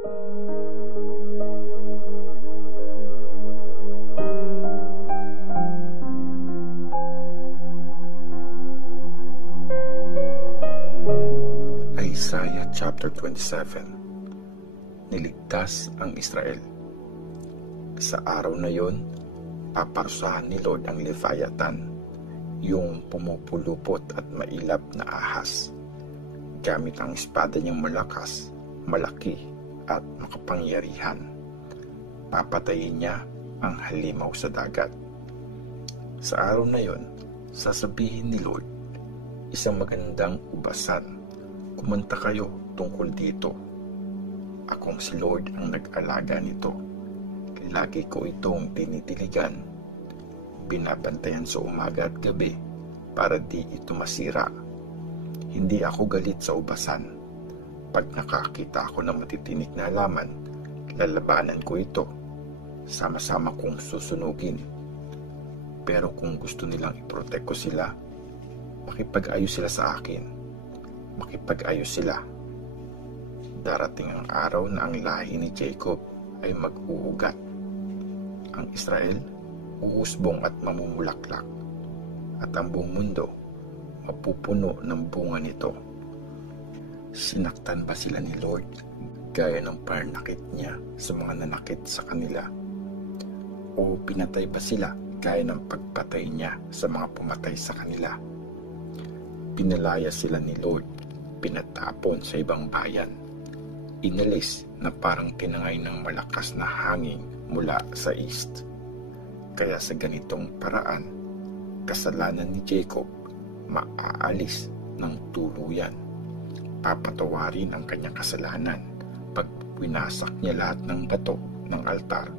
Isaiah chapter 27. Niligtas ang Israel. Sa araw na yon, paparusahan ni Lord ang Leviathan, yung pumupulupot at mailap na ahas, gamit ang espada niyang malakas, malaki at makapangyarihan. Papatayin niya ang halimaw sa dagat. Sa araw na yon, sasabihin ni Lord, isang magandang ubasan. Kumanta kayo tungkol dito. Akong si Lord ang nag-alaga nito. Lagi ko itong tinitiligan. Binabantayan sa umaga at gabi para di ito masira. Hindi ako galit sa ubasan. Pag nakakita ako ng matitinik na halaman, lalabanan ko ito. Sama-sama kong susunugin. Pero kung gusto nilang iprotect ko sila, makipag-ayos sila sa akin. Makipag-ayos sila. Darating ang araw na ang lahi ni Jacob ay mag-uugat. Ang Israel uusbong at mamumulaklak, at ang buong mundo mapupuno ng bunga nito. Sinaktan ba sila ni Lord gaya ng pananakit niya sa mga nanakit sa kanila? O pinatay ba sila gaya ng pagpatay niya sa mga pumatay sa kanila? Pinalaya sila ni Lord, pinatapon sa ibang bayan, inalis na parang tinangay ng malakas na hangin mula sa east. Kaya sa ganitong paraan, kasalanan ni Jacob maaalis ng tuluyan. Papatawarin ang kanyang kasalanan pag winasak niya lahat ng bato ng altar.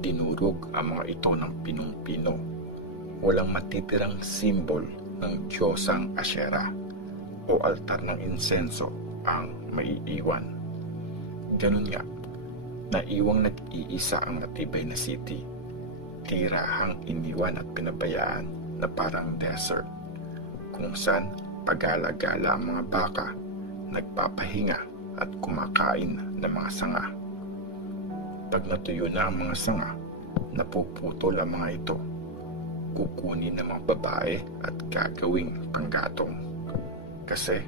Dinurog ang mga ito ng pinong-pino. Walang matitirang simbol ng Diyosang Asyera o altar ng insenso ang maiiwan. Ganun nga, naiwang nag-iisa ang matibay na city, tirahang iniwan at pinabayaan na parang desert, kung saan pagala-gala ang mga baka, nagpapahinga at kumakain ng mga sanga. Pag natuyo na ang mga sanga, napuputol ang mga ito, kukunin ng mga babae at gagawing panggatong. Kasi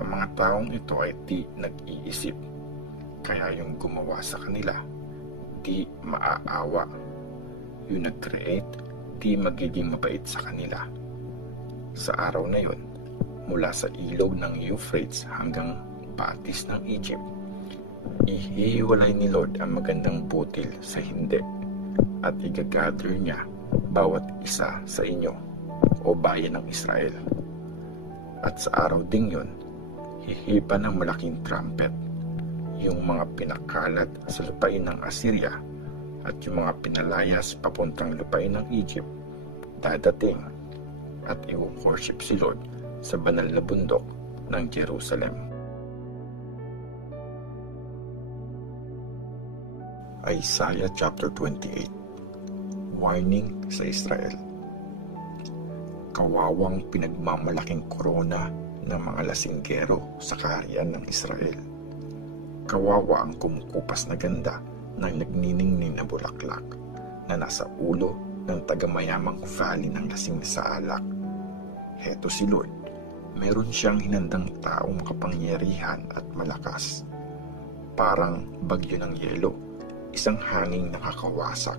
ang mga taong ito ay di nag-iisip, kaya yung gumawa sa kanila di maaawa. Yung nag-create di magiging mabait sa kanila. Sa araw na yon, mula sa ilog ng Euphrates hanggang batis ng Egypt, ihiwalay ni Lord ang magandang butil sa hindi, at igagather niya bawat isa sa inyo, o bayan ng Israel. At sa araw ding yon, hihipa ng malaking trumpet, yung mga pinakalat sa lupain ng Assyria at yung mga pinalayas papuntang lupain ng Egypt dadating, at i-worship si Lord sa banal na bundok ng Jerusalem. Isaiah chapter 28. Warning sa Israel. Kawawang pinagmamalaking korona ng mga lasinggero sa kaharian ng Israel. Kawawa ang kumukupas na ganda ng nagniningning na bulaklak na nasa ulo ng tagamayamang valley ng lasing sa alak. Heto si Lord, meron siyang hinandang taong makapangyarihan at malakas. Parang bagyo ng yelo, isang hanging nakakawasak.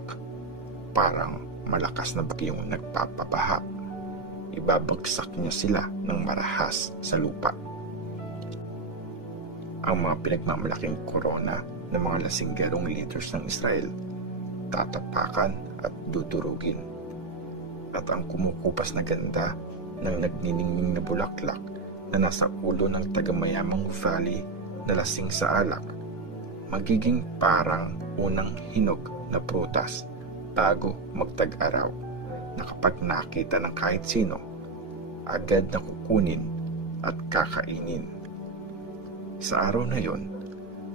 Parang malakas na bagyong nagpapabaha. Ibabagsak niya sila ng marahas sa lupa. Ang mga pinagmamalaking korona ng mga lasinggerong leaders ng Israel tatapakan at dudurugin. At ang kumukupas na ganda ng nagniningning na bulaklak na nasa ulo ng tagamayamang valley na lasing sa alak, magiging parang unang hinog na prutas bago magtag-araw, na kapag nakita ng kahit sino, agad na kukunin at kakainin. Sa araw na yon,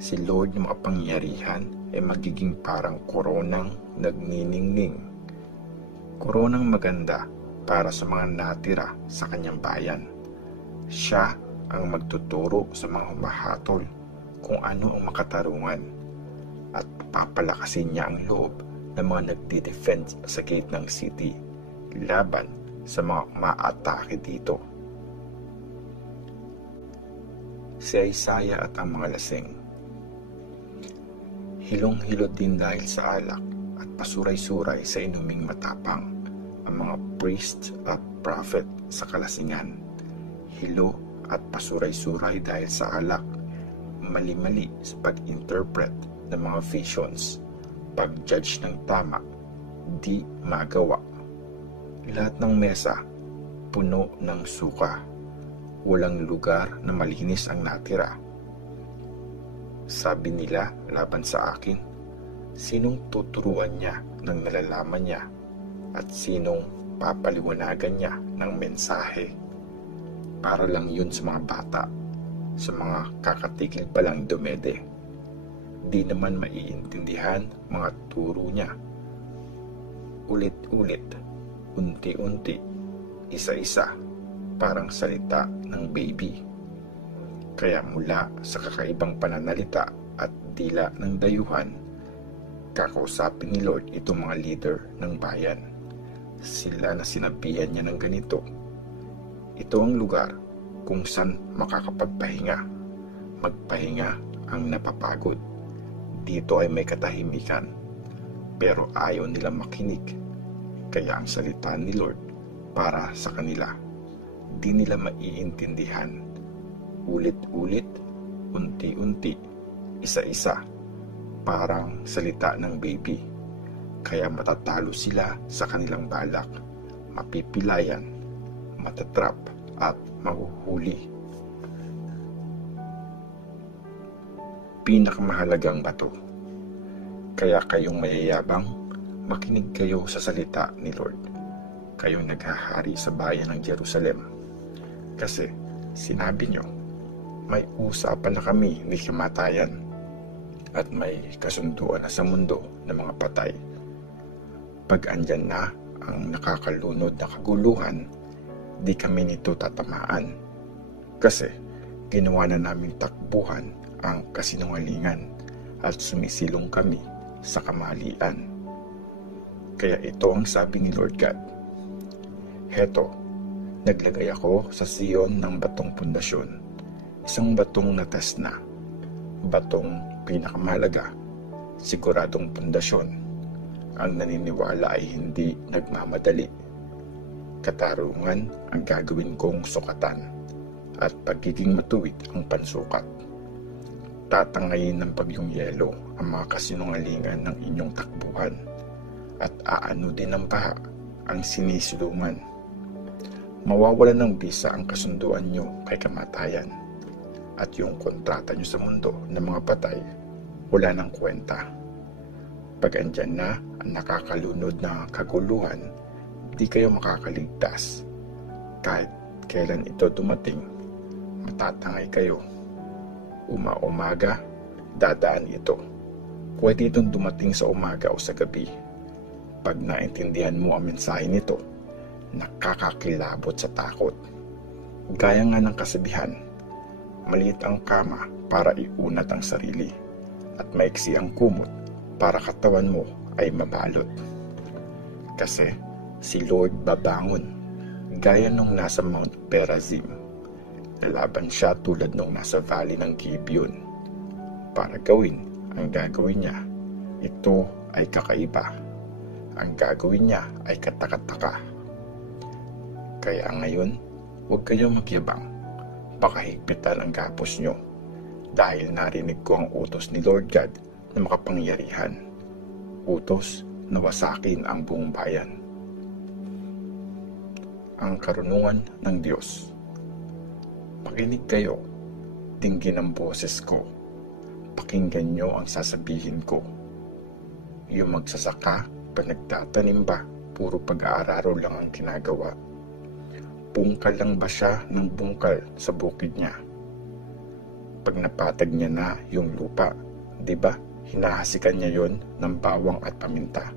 si Lord na makapangyarihan ay magiging parang koronang nagniningning. Koronang maganda para sa mga natira sa kanyang bayan. Siya ang magtuturo sa mga humahatol kung ano ang makatarungan at papalakasin niya ang loob ng mga nagdi-defend sa gate ng city laban sa mga umaatake dito. Si Isaiah at ang mga lasing. Hilong-hilo din dahil sa alak at pasuray-suray sa inuming matapang ang mga priest at prophet sa kalasingan. Hilo at pasuray-suray dahil sa alak, mali-mali sa pag-interpret ng mga visions, pag-judge ng tama, di magawa. Lahat ng mesa, puno ng suka. Walang lugar na malinis ang natira. Sabi nila laban sa akin, sinong tuturuan niya ng nalalaman niya at sinong papaliwanagan niya ng mensahe? Para lang yun sa mga bata, sa mga kakatigil pa lang dumede. Di naman maiintindihan mga turo niya. Ulit-ulit, unti-unti, isa-isa, parang salita ng baby. Kaya mula sa kakaibang pananalita at dila ng dayuhan, kakausapin ni Lord itong mga leader ng bayan. Sila na sinabihan niya ng ganito, ito ang lugar kung saan makakapagpahinga. Magpahinga ang napapagod. Dito ay may katahimikan, pero ayaw nila makinig. Kaya ang salita ni Lord para sa kanila, di nila maiintindihan. Ulit-ulit, unti-unti, isa-isa, parang salita ng baby. Kaya matatalo sila sa kanilang balak, mapipilayan, matatrap at mahuhuli. Pinakamahalagang bato. Kaya kayong mayayabang, makinig kayo sa salita ni Lord. Kayong naghahari sa bayan ng Jerusalem. Kasi sinabi nyo, may usapan na kami ni kamatayan at may kasunduan na sa mundo ng mga patay. Pag andyan na ang nakakalunod na kaguluhan, di kami nito tatamaan. Kasi ginawa na naming takbuhan ang kasinungalingan at sumisilong kami sa kamalian. Kaya ito ang sabi ni Lord God, heto, naglagay ako sa Sion ng batong pundasyon, isang batong natas na, batong pinakamahalaga, siguradong pundasyon. Ang naniniwala ay hindi nagmamadali. Katarungan ang gagawin kong sukatan at pagiging matuwid ang pansukat. Tatangayin ng bagyong yelo ang mga kasinungalingan ng inyong takbuhan at aano din ng baha ang sinisilungan. Mawawalan ng bisa ang kasunduan nyo kay kamatayan at yung kontrata nyo sa mundo ng mga patay wala ng kwenta. Pag andyan na ang nakakalunod na kaguluhan, di kayo makakaligtas. Kahit kailan ito dumating, matatangay kayo. Umaga, dadaan ito. Pwede itong dumating sa umaga o sa gabi. Pag naintindihan mo ang mensahe nito, nakakakilabot sa takot. Gaya nga ng kasabihan, maliit ang kama para iunat ang sarili at maiksi ang kumot para katawan mo ay mabalot. Kasi si Lord babangon gaya nung nasa Mount Perazim. Lalaban siya tulad nung nasa valley ng Gibeon. Para gawin ang gagawin niya, ito ay kakaiba. Ang gagawin niya ay katakataka. Kaya ngayon, huwag kayong magyabang. Baka higpitan ang gapos nyo. Dahil narinig ko ang utos ni Lord God na makapangyarihan. Utos na wasakin ang buong bayan. Ang karunungan ng Diyos. Makinig kayo, dinggin ang boses ko. Pakinggan nyo ang sasabihin ko. Yung magsasaka, pa nagtatanim ba, puro pag-aararo lang ang ginagawa? Bungkal lang ba siya ng bungkal sa bukid niya? Pag napatag niya na yung lupa, di ba, hinahasikan niya yon ng bawang at paminta.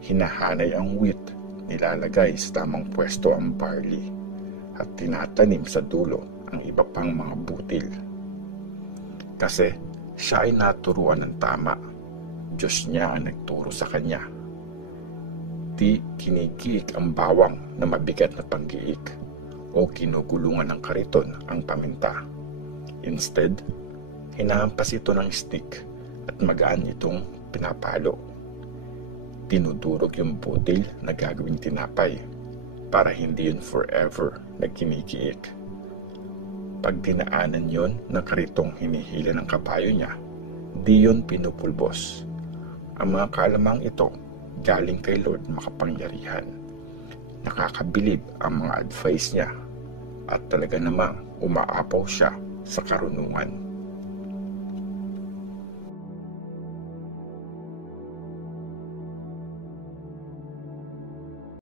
Hinahanay ang wheat, nilalagay sa tamang pwesto ang barley, at tinatanim sa dulo ang iba pang mga butil. Kasi siya ay naturuan ng tama. Diyos niya ang nagturo sa kanya. Di kinikiik ang bawang na mabigat na panggiik o kinugulungan ng kariton ang paminta. Instead, hinahampas ito ng stick at magaan itong pinapalo. Tinudurog yung butil na gagawing tinapay para hindi yun forever na kinikiik. Pag dinaanan yon ng karitong hinihila ng kabayo niya, di yun pinupulbos. Ang mga kalamang ito galing kay Lord makapangyarihan. Nakakabilib ang mga advice niya at talaga namang umaapaw siya sa karunungan.